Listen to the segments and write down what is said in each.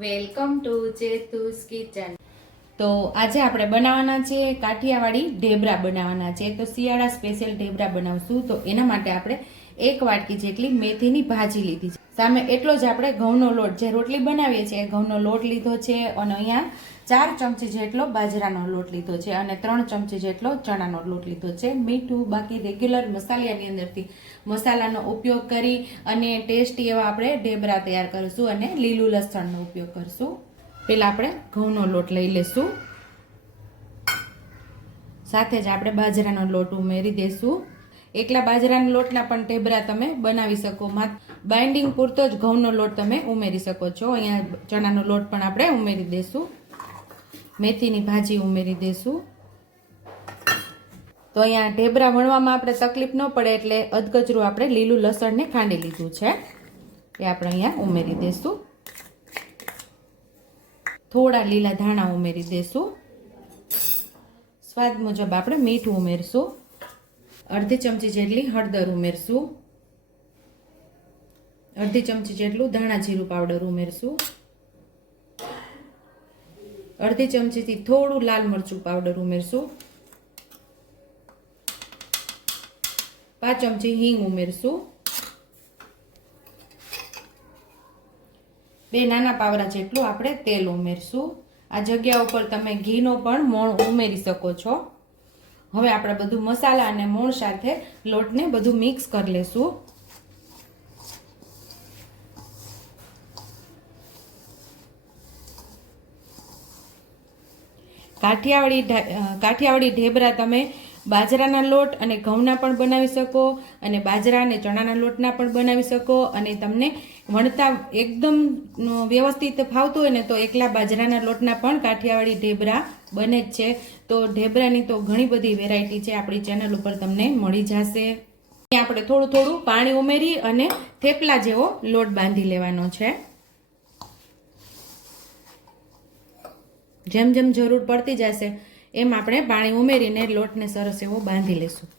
Welcome to ચેતુસ kitchen. તો આજે આપણે બનાવવાના છે કાઠિયાવાડી ઢેબરા બનાવવાના છે. તો શિયાળા સ્પેશિયલ ઢેબરા બનાવશું. તો એના માટે આપણે એક વાટકી જેટલી મેથીની ભાજી લીધી છે. સામે એટલો જ આપણે ઘઉંનો લોટ જે રોટલી બનાવીએ છીએ, ઘઉંનો લોટ લીધો છે અને અહીંયા ચાર ચમચી જેટલો બાજરાનો લોટ લીધો છે અને ત્રણ ચમચી જેટલો ચણાનો લોટ લીધો છે. મીઠું, બાકી રેગ્યુલર મસાલાની અંદરથી મસાલાનો ઉપયોગ કરી અને ટેસ્ટી એવા આપણે ઢેબરા તૈયાર કરીશું અને લીલું લસણનો ઉપયોગ કરીશું. પહેલાં આપણે ઘઉંનો લોટ લઈ લેશું. સાથે જ આપણે બાજરાનો લોટ ઉમેરી દઈશું એકલા બાજરાના લોટના પણ ઢેબરા તમે બનાવી શકો. બાઇન્ડિંગ પૂરતો જ ઘઉંનો લોટ તમે ઉમેરી શકો છો. અહીંયા ચણાનો લોટ પણ આપણે ઉમેરી દઈશું મેથીની ભાજી ઉમેરી દઈશું તો અહીંયા ઢેબરા વણવામાં આપણે તકલીફ ન પડે એટલે અધકચરું આપણે લીલું લસણને ખાંડી લીધું છે. એ આપણે અહીંયા ઉમેરી દઈશું થોડા લીલા ધાણા ઉમેરી દઈશું સ્વાદ મુજબ આપણે મીઠું ઉમેરશું. અડધી ચમચી જેટલી હળદર ઉમેરશું. અડધી ચમચી જેટલું ધાણા જીરું પાવડર ઉમેરશું. અડધી ચમચીથી થોડું લાલ મરચું પાવડર ઉમેરશું. પાંચ ચમચી હિંગ ઉમેરશું. બે નાના પાવરા જેટલું આપણે તેલ ઉમેરશું. આ જગ્યા ઉપર તમે ઘીનો પણ મોણ ઉમેરી શકો છો. હવે આપણે બધું મસાલા અને મોણ સાથે લોટને બધું મિક્સ કરી લેશું. કાઠિયાવાડી કાઠિયાવાડી ઢેબરા તમે બાજરાના લોટ અને ઘઉંના પણ બનાવી શકો અને બાજરા અને ચણાના લોટના પણ બનાવી શકો અને તમને વણતા એકદમ વ્યવસ્થિત ફાવતું હોય ને તો એકલા બાજરાના લોટના પણ કાઠિયાવાડી ઢેબરા બને જ છે. તો ઢેબરાની તો ઘણી બધી વેરાયટી છે. આપણી ચેનલ ઉપર તમને મળી જશે. આપણે થોડું થોડું પાણી ઉમેરી અને થેપલા જેવો લોટ બાંધી લેવાનો છે. જેમ જેમ જરૂર પડતી જશે, એમ આપણે પાણી ઉમેરીને લોટને સરસ એવો બાંધી લઈશું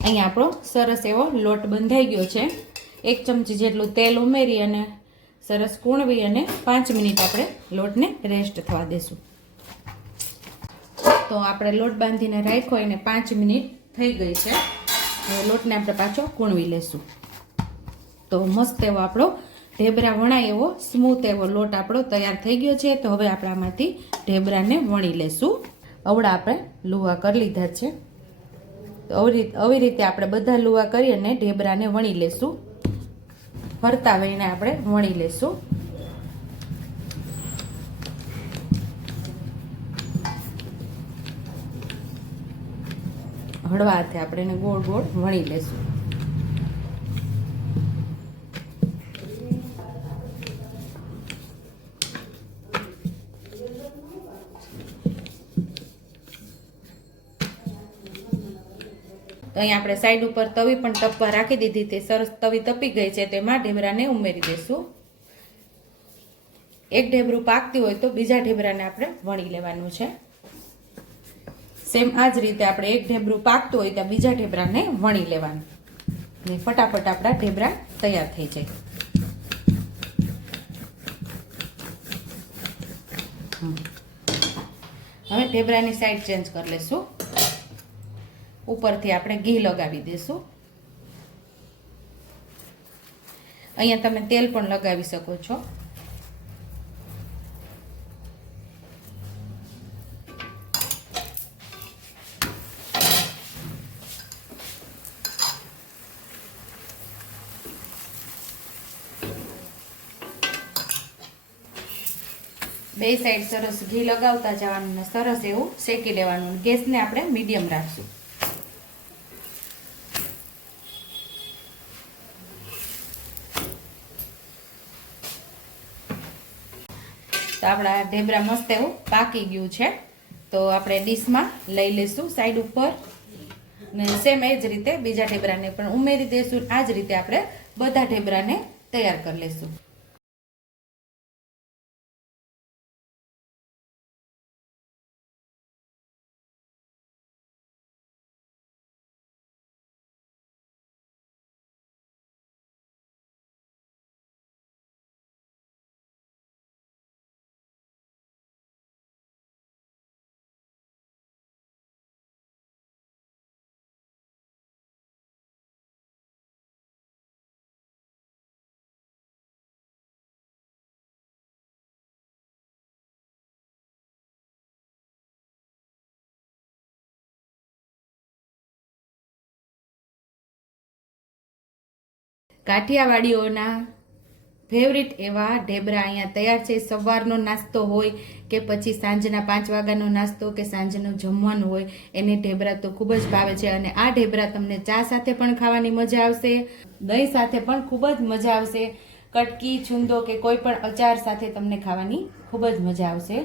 અહીંયા આપણો સરસ એવો લોટ બંધાઈ ગયો છે. એક ચમચી જેટલું તેલ ઉમેરી અને સરસ કૂણવી અને પાંચ મિનિટ આપણે લોટને રેસ્ટ થવા દેશું. તો આપણે લોટ બાંધીને રાખ્યો એને પાંચ મિનિટ થઈ ગઈ છે. હવે લોટને આપણે પાછો કૂણવી લેશું. તો મસ્ત એવો આપણો ઢેબરા વણાય એવો સ્મૂથ એવો લોટ આપણો તૈયાર થઈ ગયો છે. તો હવે આપણે આમાંથી ઢેબરાને વણી લેશું. અવડા આપણે લુવા કરી લીધા છે. તો આવી રીતે આપણે બધા લુવા કરી અને ઢેબરાને વણી લેશું. ફરતા વહીને આપણે વણી લેશું. હળવા હાથે આપણે એને ગોળ ગોળ વણી લેશું. તો અહીં આપણે સાઈડ ઉપર તવી પણ તપવા રાખી દીધી. તે સરસ તવી તપી ગઈ છે તેમાં ઢેબરાને ઉમેરી દઈશું એક ઢેબરું પાકતી હોય તો બીજા ઢેબરાને આપણે વણી લેવાનું છે. સેમ આ જ રીતે આપણે એક ઢેબરું પાકતું હોય ત્યાં બીજા ઢેબરાને વણી લેવાનું. ને ફટાફટ આપણા ઢેબરા તૈયાર થઈ જાય. હવે ઢેબરાની સાઈડ ચેન્જ કરી લેશું. ઉપરથી આપણે ઘી લગાવી દઈશું અહીંયા તમે તેલ પણ લગાવી શકો છો. બે સાઈડ સરસ ઘી લગાવતા જવાનું ને સરસ એવું શેકી લેવાનું. ગેસને આપણે મીડિયમ રાખશું. તો આપણા ઢેબરા મસ્ત એવું પાકી ગયું છે. તો આપણે ડીશમાં લઈ લઈશું સાઈડ ઉપર. ને સેમ એ જ રીતે બીજા ઢેબરાને પણ ઉમેરી દઈશું આ જ રીતે આપણે બધા ઢેબરાને તૈયાર કરી લઈશું કાઠિયાવાડીઓના ફેવરિટ એવા ઢેબરા અહીંયા તૈયાર છે. સવારનો નાસ્તો હોય કે પછી સાંજના પાંચ વાગ્યાનો નાસ્તો કે સાંજનું જમવાનું હોય, એને ઢેબરા તો ખૂબ જ ભાવે છે અને આ ઢેબરા તમને ચા સાથે પણ ખાવાની મજા આવશે, દહીં સાથે પણ ખૂબ જ મજા આવશે, કટકી, છુંદો કે કોઈ પણ અચાર સાથે તમને ખાવાની ખૂબ જ મજા આવશે.